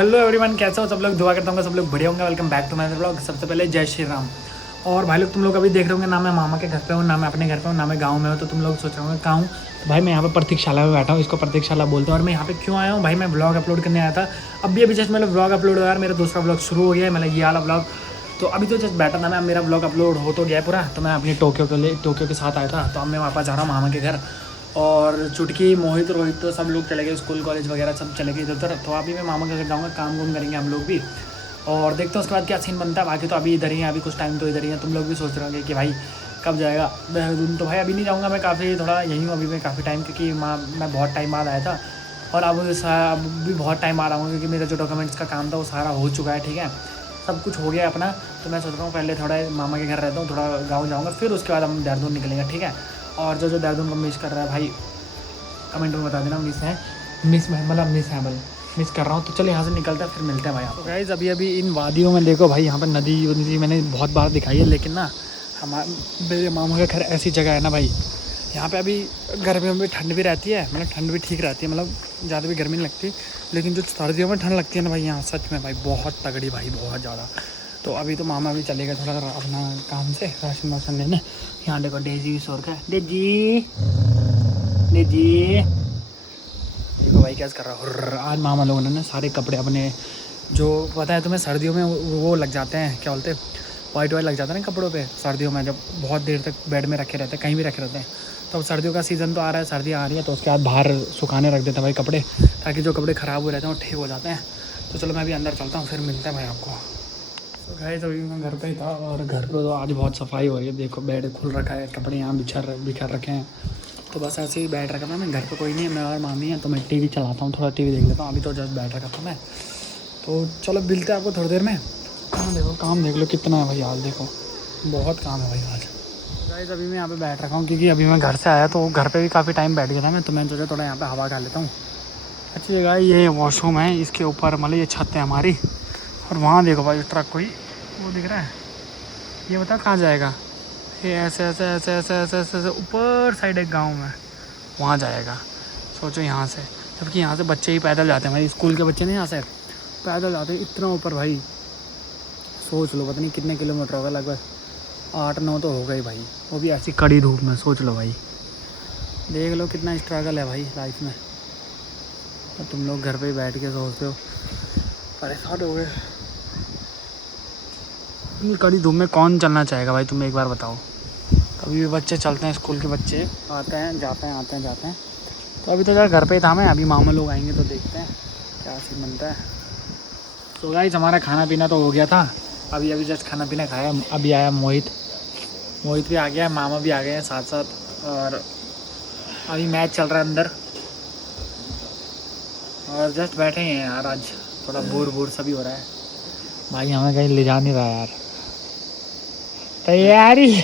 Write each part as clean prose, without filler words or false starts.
Hello everyone, कैसे हो सब लोग। दुआ करता हूँ सब लोग बढ़िया होंगे। Welcome back to my blog. सबसे पहले जय श्री राम। और भाई लोग तुम लोग अभी देख रहे होंगे ना मैं मामा के घर पे हूँ, ना मैं अपने घर पे हूँ, ना मैं गाँव में हूँ। तो तुम लोग सोच रहे होंगे कहाँ हूँ। तो भाई मैं यहाँ पे प्रतीक्षाला में बैठा हूँ, इसको प्रतीक्षाला बोलते हैं। और मैं यहाँ पे क्यों आया हूँ भाई, मैं ब्लॉग अपलोड करने आया था। अभी जस्ट मतलब ब्लॉग अपलोड हुआ यार, मेरा दूसरा ब्लॉग शुरू हो गया है, मतलब ये वाला ब्लॉग। तो अभी तो जस्ट बैठा था मैं, मेरा ब्लॉग अपलोड हो तो गया है पूरा। तो मैं अपनी टोक्यो के साथ आया था। तो अब मैं वापस जा रहा हूँ मामा के घर। और चुटकी, मोहित, रोहित तो सब लोग चले गए, स्कूल कॉलेज वगैरह सब चले गए इधर उधर। तो अभी मैं मामा के घर जाऊँगा, काम वाम करेंगे हम लोग भी। और देखते हैं उसके बाद क्या सीन बनता है। बाकी तो अभी इधर ही है, अभी कुछ टाइम तो इधर ही है। तुम लोग भी सोच रहे होंगे कि भाई कब जाएगा देहरादून। तो भाई अभी नहीं जाऊँगा, मैं काफ़ी थोड़ा यहीं हूँ अभी मैं काफ़ी टाइम, क्योंकि मैं बहुत टाइम बाद आया था। और अब भी बहुत टाइम बाद आऊँगा, क्योंकि मेरा जो डॉक्यूमेंट्स का काम था वो सारा हो चुका है। ठीक है, सब कुछ हो गया अपना। तो मैं सोच रहा हूँ पहले थोड़ा मामा के घर रहता हूँ, थोड़ा गाँव जाऊँगा, फिर उसके बाद हम देहरादून निकलेंगे। ठीक है। और जो देहरादून को मिस कर रहा है भाई, कमेंट में बता देना। मिस कर रहा हूँ। तो चलो यहाँ से निकलते हैं, फिर मिलते हैं भाई आपको। गाइस अभी इन वादियों में देखो भाई, यहाँ पर नदी मैंने बहुत बार दिखाई है, लेकिन ना मेरे मामा का घर ऐसी जगह है ना भाई, यहाँ पे अभी गर्मियों में ठंड भी रहती है, मतलब ठंड भी ठीक रहती है, मतलब ज़्यादा भी गर्मी नहीं लगती। लेकिन जो सर्दियों में ठंड लगती है ना भाई, यहाँ सच में भाई बहुत तगड़ी भाई, बहुत ज़्यादा। तो अभी तो मामा भी चले गए थोड़ा अपना काम से राशन वाशन लेने। यहाँ देखो डेजी भी शोर का, डेजी देखो भाई क्या कर रहा है। आज मामा लोगों ने ना सारे कपड़े अपने, जो पता है तुम्हें सर्दियों में वो लग जाते हैं, क्या बोलते हैं, वाइट लग जाता है ना कपड़ों पे सर्दियों में, जब बहुत देर तक बेड में रखे रहते हैं, कहीं भी रखे रहते हैं। तो अब सर्दियों का सीज़न तो आ रहा है, सर्दी आ रही है, तो उसके बाद बाहर सुखाने रख देते हैं भाई कपड़े, ताकि जो कपड़े ख़राब हो रहते हैं वो ठीक हो जाते हैं। तो चलो मैं अभी अंदर चलता हूँ, फिर मिलता है भाई आपको। तो गाइस अभी मैं घर पे ही था, और घर पे तो आज बहुत सफाई हो रही है। देखो बेड खुल रखा है, कपड़े यहाँ बिखर रखे हैं। तो बस ऐसे ही बैठ रखा था मैं, घर पे कोई नहीं है, मैं और मामी है। तो मैं टीवी चलाता हूँ, थोड़ा टीवी देख लेता हूँ। अभी तो जस्ट बैठ रखा था मैं। तो चलो मिलते हैं आपको थोड़ी देर में। काम देख लो कितना है भाई, हाल देखो, बहुत काम है भाई आज। गाइस अभी मैं यहाँ पे बैठ रखा हूँ, क्योंकि अभी मैं घर से आया तो घर पे भी काफ़ी टाइम बैठ गया था मैं। तो मैंने सोचा थोड़ा यहाँ पे हवा खा लेता हूँ। अच्छी जगह है, ये वॉशरूम है, इसके ऊपर मतलब ये छत है हमारी। और वहाँ देखो भाई ट्रक कोई वो दिख रहा है, ये बता कहाँ जाएगा। ये ऐसे ऐसे ऐसे ऐसे ऐसे ऐसे ऐसे ऊपर साइड एक गांव में, वहाँ जाएगा। सोचो यहाँ से, जबकि यहाँ से बच्चे ही पैदल जाते हैं भाई, स्कूल के बच्चे नहीं यहाँ से पैदल जाते हैं इतना ऊपर भाई। सोच लो पता नहीं कितने किलोमीटर होगा, लगभग 8-9 तो हो गई भाई, वो भी ऐसी कड़ी धूप में। सोच लो भाई, देख लो कितना स्ट्रगल है भाई लाइफ में। और तुम लोग घर पे ही बैठ के सोचते हो, परेशान हो गए। इतनी कड़ी धूप में कौन चलना चाहेगा भाई, तुम एक बार बताओ। कभी भी बच्चे चलते हैं, स्कूल के बच्चे आते हैं जाते हैं आते हैं जाते हैं। तो अभी तो यार घर पे ही था मैं, अभी मामा लोग आएंगे तो देखते हैं क्या सीन बनता है। तो गाइस हमारा खाना पीना तो हो गया था, अभी जस्ट खाना पीना खाया। अभी आया मोहित भी आ गया है, मामा भी आ गए हैं साथ साथ। और अभी मैच चल रहा है अंदर, और जस्ट बैठे हैं यार। आज थोड़ा बोर सभी हो रहा है भाई, हमें कहीं ले जा नहीं रहा यार। तैयारी नहीं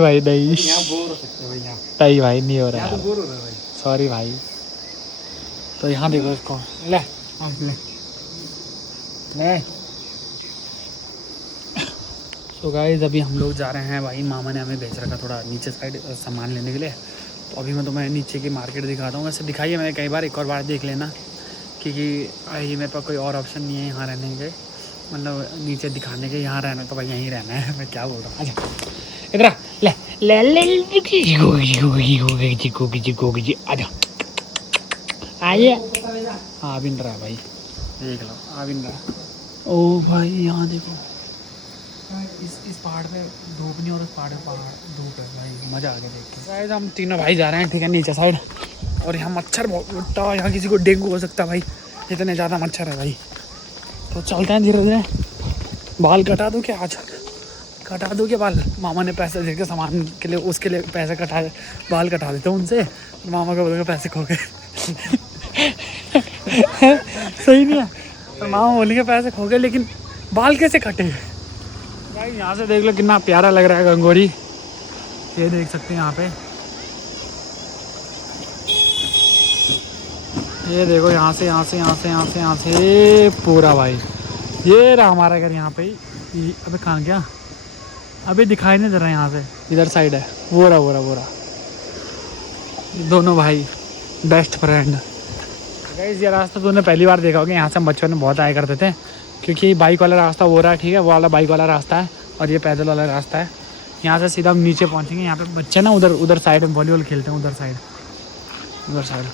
भाई, नहीं यहाँ बोर हो सकते हैं भाई, नहीं भाई नहीं हो रहा है, बोर हो रहा है भाई, सॉरी भाई। तो यहाँ देखो इसको, ले तो गाइस अभी हम लोग जा रहे हैं भाई, मामा ने हमें भेज रखा थोड़ा नीचे साइड सामान लेने के लिए। तो अभी मैं तुम्हें नीचे की मार्केट दिखाता हूँ। वैसे दिखाई है मैंने कई बार, एक और बार देख लेना, क्योंकि ये मेरे पास कोई और ऑप्शन नहीं है यहाँ रहने के, मतलब नीचे दिखाने के। यहाँ रहना तो भाई यहीं रहना है, मैं क्या बोल रहा हूँ। अच्छा इधर आजा, आइए। आ भी नहीं रहा भाई, देख लो आ भी नहीं रहा। ओ भाई यहाँ देखो, इस पहाड़ पे धूप नहीं, और उस पहाड़ पे धूप है भाई, मज़ा आ गया देख के। शायद हम तीनों भाई जा रहे हैं, ठीक है, नीचे साइड। और यहाँ मच्छर बहुत उठता है, यहाँ किसी को डेंगू हो सकता है भाई, इतने ज़्यादा मच्छर है भाई। तो चलते हैं धीरे धीरे। बाल कटा दूँ क्या आज, कटा दूँ क्या बाल? मामा ने पैसे दे के सामान के लिए, उसके लिए पैसे बाल कटा देते हैं उनसे। मामा को बोलेंगे पैसे खो गए सही नहीं है, तो मामा बोलेंगे पैसे खो गए, लेकिन बाल कैसे कटे भाई। यहाँ से देख लो कितना प्यारा लग रहा है गंगोरी, ये देख सकते हैं यहाँ पे। ये देखो यहाँ से पूरा भाई, ये रहा हमारा घर यहाँ पे ही। अबे कहाँ गया, अभी दिखाई नहीं दे रहा है यहाँ से, इधर साइड है, वो रहा दोनों भाई बेस्ट फ्रेंड। गाइस ये रास्ता तूने पहली बार देखा होगा, यहाँ से हम बच्चों में बहुत आया करते थे, क्योंकि बाइक वाला रास्ता वो रहा है, ठीक है, वो वाला बाइक वाला रास्ता है और ये पैदल वाला रास्ता है। यहाँ से सीधा हम नीचे पहुँचेंगे। यहाँ पे बच्चे ना उधर साइड में वॉलीबॉल खेलते हैं, उधर साइड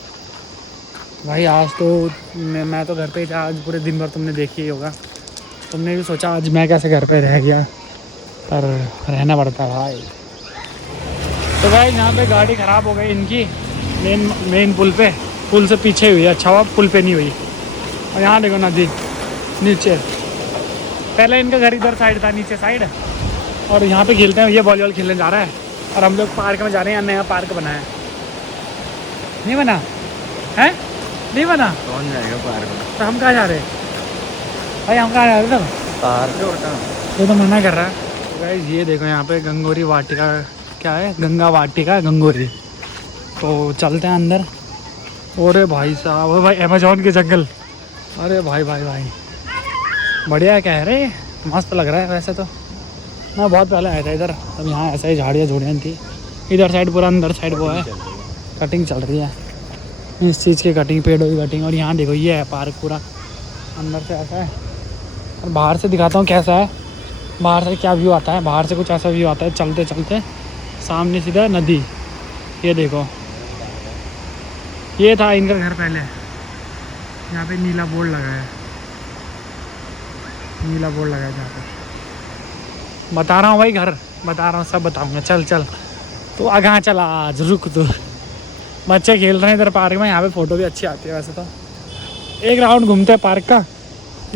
भाई। आज तो मैं तो घर पे ही था, आज पूरे दिन भर तुमने देखी ही होगा। तुमने भी सोचा आज मैं कैसे घर पे रह गया, पर रहना पड़ता भाई। तो भाई यहाँ पे गाड़ी ख़राब हो गई इनकी मेन पुल से पीछे हुई है। अच्छा हुआ पुल पे नहीं हुई। और यहाँ देखो नदी नीचे, पहले इनका घर इधर साइड था, नीचे साइड, और यहाँ पे खेलते हैं। ये वॉलीबॉल खेलने जा रहा है और हम लोग पार्क में जा रहे हैं। नया पार्क बना है, नहीं बना है? नहीं बना, कौन जाएगा पार्क में? तो हम कहाँ जा रहे हैं भाई? हम कहाँ जा रहे थे? पार्क। ये तो मना कर रहा है। तो गाइस ये देखो यहाँ पे गंगोरी वाटिका, क्या है, गंगा वाटिका गंगोरी। तो चलते हैं अंदर। अरे भाई साहब, ओ भाई अमेजोन के जंगल। अरे भाई बढ़िया कह रहे, मस्त लग रहा है। वैसे तो मैं बहुत पहले आया था इधर, तब यहाँ ऐसा ही झाड़ियाँ थी। इधर साइड पूरा अंदर साइड वो है, कटिंग चल रही है इस चीज़ की, कटिंग, पेड़ों की कटिंग। और यहाँ देखो ये है पार्क पूरा अंदर से ऐसा है। और बाहर से दिखाता हूँ कैसा है, बाहर से क्या व्यू आता है। बाहर से कुछ ऐसा व्यू आता है, चलते चलते सामने सीधा नदी। ये देखो, ये था इनका घर पहले। यहाँ पे नीला बोर्ड लगा है, नीला बोर्ड लगा है जहाँ पे। बता रहा हूँ भाई, घर बता रहा हूँ, सब बताऊँगा। चल तो आगे चल, आज रुक तो। बच्चे खेल रहे हैं इधर पार्क में। यहाँ पे फ़ोटो भी अच्छी आती है वैसे तो। एक राउंड घूमते हैं पार्क का।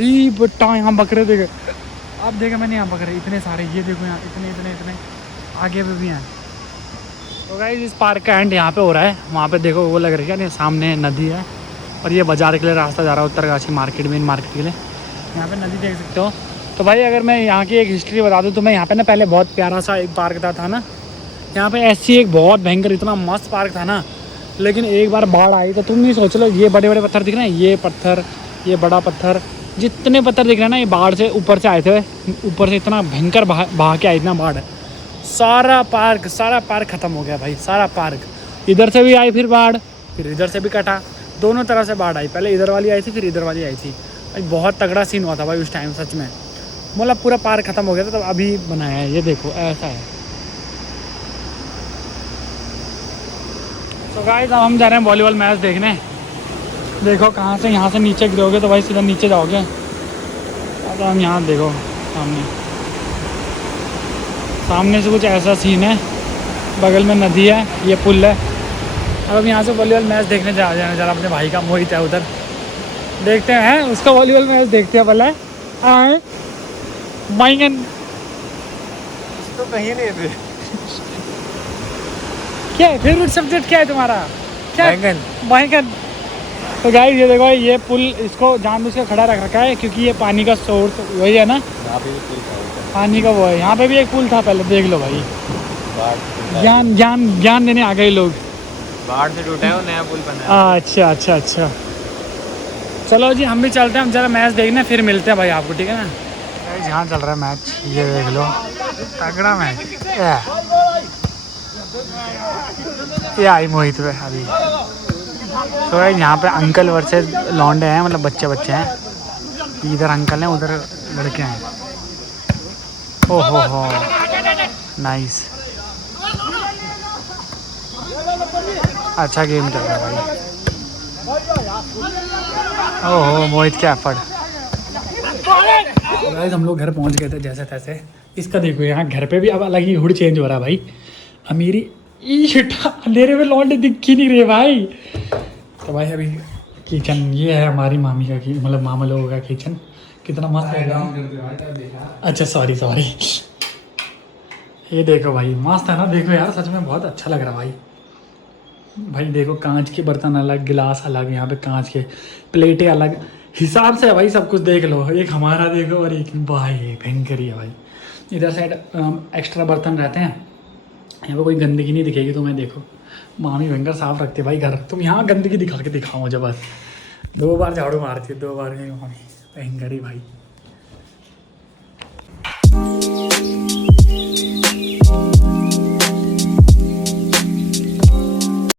ई बट्टा, यहाँ बकरे देखे, अब देखे मैंने, यहाँ बकरे इतने सारे। ये देखो यहाँ इतने आगे पे भी हैं। तो गाइस इस पार्क का एंड यहाँ पे हो रहा है। वहाँ पे देखो वो लग रही है नहीं, सामने नदी है और ये बाज़ार के लिए रास्ता जा रहा है, उत्तरकाशी मार्केट, मेन मार्केट के लिए। यहाँ पे नदी देख सकते हो। तो भाई अगर मैं यहाँ की एक हिस्ट्री बता दूँ तो मैं यहाँ पे ना पहले बहुत प्यारा सा एक पार्क था ना, यहाँ पे ऐसी एक बहुत भयंकर इतना मस्त पार्क था ना। लेकिन एक बार बाढ़ आई तो तुम नहीं सोच लो, ये बड़े बड़े पत्थर दिख रहे हैं, ये पत्थर, ये बड़ा पत्थर, जितने पत्थर दिख रहे हैं ना, ये बाढ़ से ऊपर से आए थे। ऊपर से इतना भयंकर बहा के आई, इतना बाढ़ है। सारा पार्क ख़त्म हो गया भाई, सारा पार्क। इधर से भी आई फिर बाढ़, फिर इधर से भी कटा, दोनों तरफ से बाढ़ आई। पहले इधर वाली आई थी, फिर इधर वाली आई थी भाई। बहुत तगड़ा सीन हुआ था भाई उस टाइम, सच में। मतलब पूरा पार्क ख़त्म हो गया था, तब अभी बनाया है। ये देखो ऐसा है। तो गाइस अब हम जा रहे हैं वॉलीबॉल मैच देखने। देखो कहाँ से, यहाँ से नीचे गिरोगे तो भाई सीधा नीचे जाओगे। अब हम यहाँ देखो सामने से कुछ ऐसा सीन है, बगल में नदी है, ये पुल है। अब हम यहाँ से वॉलीबॉल मैच देखने जा रहे हैं। जरा अपने भाई का मोहित है उधर, देखते हैं उसका वॉलीबॉल मैच देखते हैं। भला आए बैंगन तो कहीं नहीं थे। क्या है फेवरेट सब्जेक्ट, क्या है तुम्हारा? क्या? बैंगन। तो गाइस ये देखो, ये पुल इसको जानबूझ के खड़ा रख रखा है क्योंकि ये पानी का सोर्स वही है ना, पानी का वो है। यहाँ पे भी एक पुल था पहले, देख लो भाई। ज्ञान देने आ गए लोग। बाढ़ से टूटा है वो, नया पुल बना है। अच्छा। चलो जी हम भी चलते हैं, हम जरा मैच देखने, फिर मिलते हैं भाई आपको, ठीक है ना। यहाँ चल रहा है मैच, ये देख लो, तगड़ा मैच। ये आई मोहित पे अभी। तो यहाँ पे अंकल वर्सेस लौंडे हैं, मतलब बच्चे हैं। इधर अंकल हैं, उधर लड़के हैं। ओहो हो, नाइस, अच्छा गेम चल रहा है भाई। ओहो मोहित क्या एफर्ट। गाइस हम लोग घर पहुंच गए थे जैसे तैसे। इसका देखो यहाँ घर पे भी अब अलग ही हुड चेंज हो रहा है भाई। अमीरी अंधेरे में लौंडे दिख ही नहीं रहे भाई। तो भाई अभी किचन ये है हमारी मामी का, मतलब मामा लोगों का किचन। कितना मस्त है। अच्छा सॉरी ये देखो भाई, मस्त है ना। देखो यार सच में बहुत अच्छा लग रहा है भाई देखो कांच के बर्तन अलग, गिलास अलग, यहाँ पे कांच के प्लेटें अलग हिसाब से है भाई। सब कुछ देख लो, एक हमारा देखो और एक भाई भयंकर ही है भाई। इधर साइड एक्स्ट्रा बर्तन रहते हैं, यहाँ पे कोई गंदगी नहीं दिखेगी तुम्हें। देखो मामी भयंकर साफ रखते भाई घर। तुम यहाँ गंदगी दिखा के दिखाओ मुझे बस। 2 बार झाड़ू मारती है, 2 बार में मामी भयंकर ही भाई।